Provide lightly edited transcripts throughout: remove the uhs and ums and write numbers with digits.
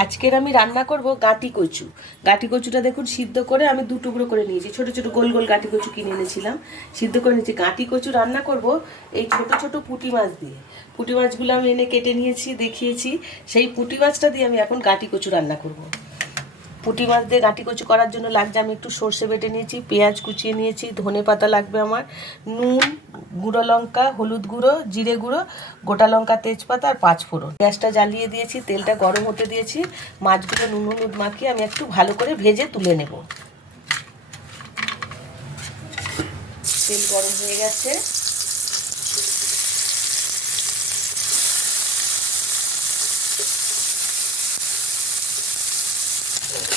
আজকের আমি রান্না করব গাঁটি কচু। গাঁটি কচুটা দেখুন সিদ্ধ করে আমি দু টুকরো করে নিয়েছি, ছোট ছোট গোল গোল গাঁটি কচু কিনে এনেছিলাম, সিদ্ধ করে নিয়েছি। গাঁটি কচু রান্না করব এই ছোট ছোট পুঁটি মাছ দিয়ে। পুঁটি মাছগুলো আমি এনে কেটে নিয়েছি, দেখিয়েছি। সেই পুঁটি মাছটা দিয়ে আমি এখন গাঁটি কচু রান্না করব। পুঁটি মাছ দিয়ে গাঁটি কচু করার জন্য লাগছে, আমি একটু সর্ষে বেটে নিয়েছি, পেঁয়াজ কুচিয়ে নিয়েছি, ধনে পাতা লাগবে আমার, নুন, গুঁড়ো লঙ্কা, হলুদ গুঁড়ো, জিরে গুঁড়ো, গোটা লঙ্কা, তেজপাতা আর পাঁচফোড়ন। গ্যাসটা জ্বালিয়ে দিয়েছি, তেলটা গরম হতে দিয়েছি। মাছগুলো নুন হলুদ মাখিয়ে আমি একটু ভালো করে ভেজে তুলে নেব। তেল গরম হয়ে গেছে,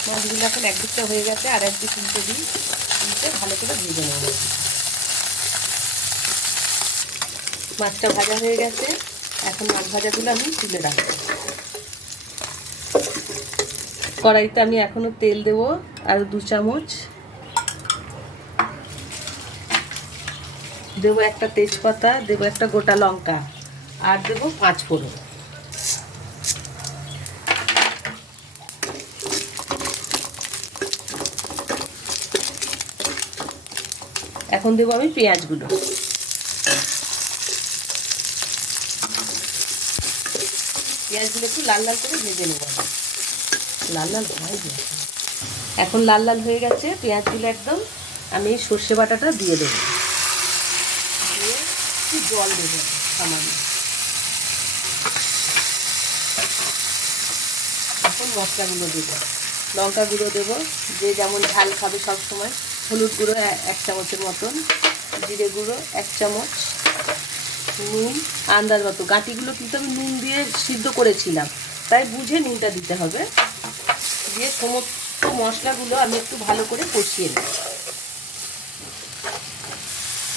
মাছগুলো এখন একদিকটা হয়ে গেছে, আর একদিক উল্টে দিই, উল্টে ভালো করে ভেজে নেব। মাছটা ভাজা হয়ে গেছে, এখন মাছ ভাজাগুলো আমি তুলে রাখবো। কড়াইতে আমি এখনো তেল দেব আর 2 চামচ দেবো, একটা তেজপাতা দেবো, একটা গোটা লঙ্কা আর দেবো পাঁচফোড়ন। এখন দেবো আমি পেঁয়াজগুলো। পেঁয়াজগুলো একটু লাল লাল করে ভেজে নেব, লাল লাল হয়। এখন লাল লাল হয়ে গেছে পেঁয়াজগুলো একদম। আমি সর্ষে বাটাটা দিয়ে দেবো, দিয়ে একটু জল দেবো সামান্য। এখন মশলাগুলো দেবো, লঙ্কা গুঁড়ো দেবো, যে যেমন ঝাল খাবে সব সময়, হলুদ গুঁড়ো 1 চামচের মতন, জিরে গুঁড়ো 1 চামচ, নুন আন্দাজ মতো। গাঁটিগুলো কিন্তু আমি নুন দিয়ে সিদ্ধ করেছিলাম, তাই বুঝে নুনটা দিতে হবে। দিয়ে সমস্ত মশলাগুলো আমি একটু ভালো করে কষিয়ে নেব।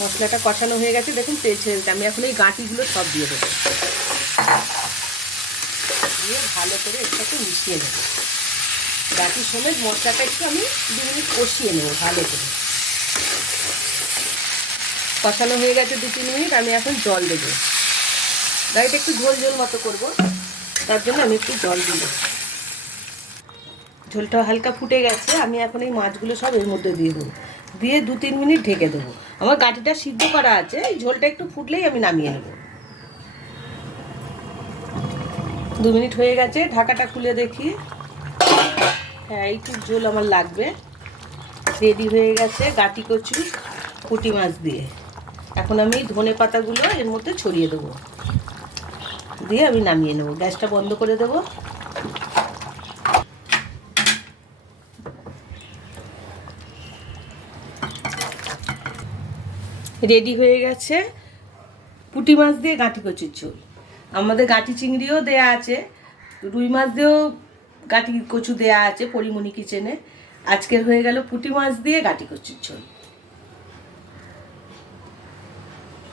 মশলাটা কষানো হয়ে গেছে, দেখুন তেল ছেড়ে গেছে। আমি এখন এই গাঁটিগুলো সব দিয়ে দেবো, দিয়ে ভালো করে এর সাথে মিশিয়ে নেব। গাঁটি সমেত মশলাটা একটু আমি 2 মিনিট কষিয়ে নেব ভালো করে। কষানো হয়ে গেছে 2-3 মিনিট, আমি এখন জল দেবো। গাড়িটা একটু ঝোল ঝোল মতো করবো, তার জন্য আমি একটু জল দিই। ঝোলটা হালকা ফুটে গেছে, আমি এখন এই মাছগুলো সব এর মধ্যে দিয়ে দেবো, দিয়ে 2-3 মিনিট ঢেকে দেবো। আমার গাঁটিটা সিদ্ধ করা আছে, এই ঝোলটা একটু ফুটলেই আমি নামিয়ে নেব। 2 মিনিট হয়ে গেছে, ঢাকাটা খুলে দেখি। হ্যাঁ, এইটুকু ঝোল আমার লাগবে। রেডি হয়ে গেছে গাঁটি কচু পুঁটি মাছ দিয়ে। এখন আমি ধনে পাতাগুলো এর মধ্যে ছড়িয়ে দেবো, দিয়ে আমি নামিয়ে নেব। গ্যাসটা বন্ধ করে দেব। রেডি হয়ে গেছে পুঁটি মাছ দিয়ে গাঁটি কচুর ঝোল। আমাদের গাঁটি চিংড়িও দেয়া আছে, রুই মাছ দিয়েও গাঁটি কচু দেয়া আছে পরিমণি কিচেনে। আজকের হয়ে গেল পুঁটি মাছ দিয়ে গাঁটি কচুর ঝোল।